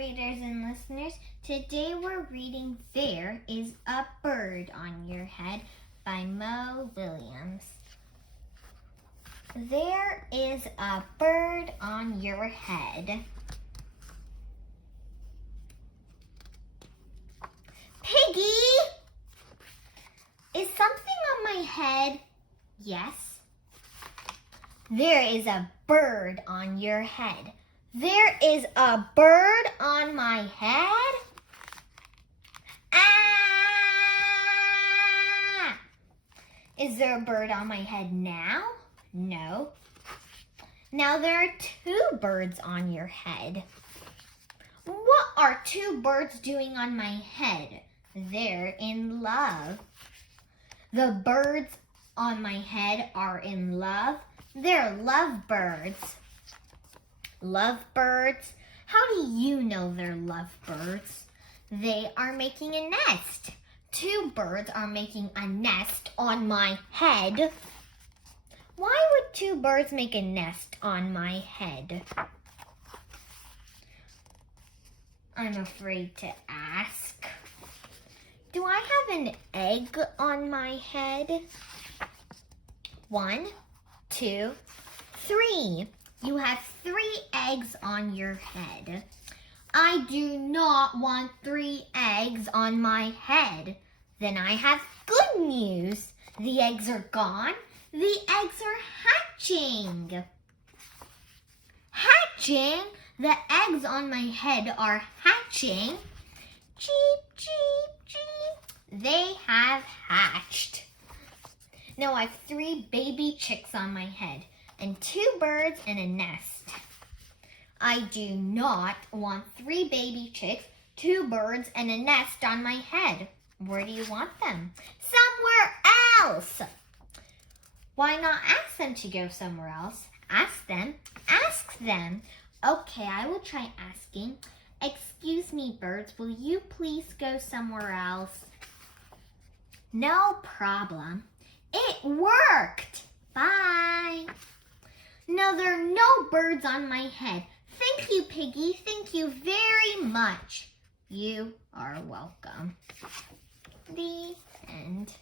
readers and listeners. Today we're reading There Is a Bird on Your Head by Mo Willems. There is a bird on your head. Piggy! Is something on my head? Yes. There is a bird on your head. There is a bird on my head? Ah! Is there a bird on my head now? No. Now there are two birds on your head. What are two birds doing on my head? They're in love. The birds on my head are in love. They're lovebirds. Lovebirds? How do you know they're lovebirds? They are making a nest. Two birds are making a nest on my head. Why would two birds make a nest on my head? I'm afraid to ask. Do I have an egg on my head? 1, 2, 3. You have 3 eggs on your head. I do not want 3 eggs on my head. Then I have good news. The eggs are gone. The eggs are hatching. Hatching? The eggs on my head are hatching. Cheep, cheep, cheep. They have hatched. Now I have 3 baby chicks on my head and 2 birds and a nest. I do not want 3 baby chicks, 2 birds, and a nest on my head. Where do you want them? Somewhere else. Why not ask them to go somewhere else? Ask them. Ask them. Okay, I will try asking. Excuse me, birds, will you please go somewhere else? No problem. It worked. Bye. No, there are no birds on my head. Thank you, Piggy. Thank you very much. You are welcome. The end.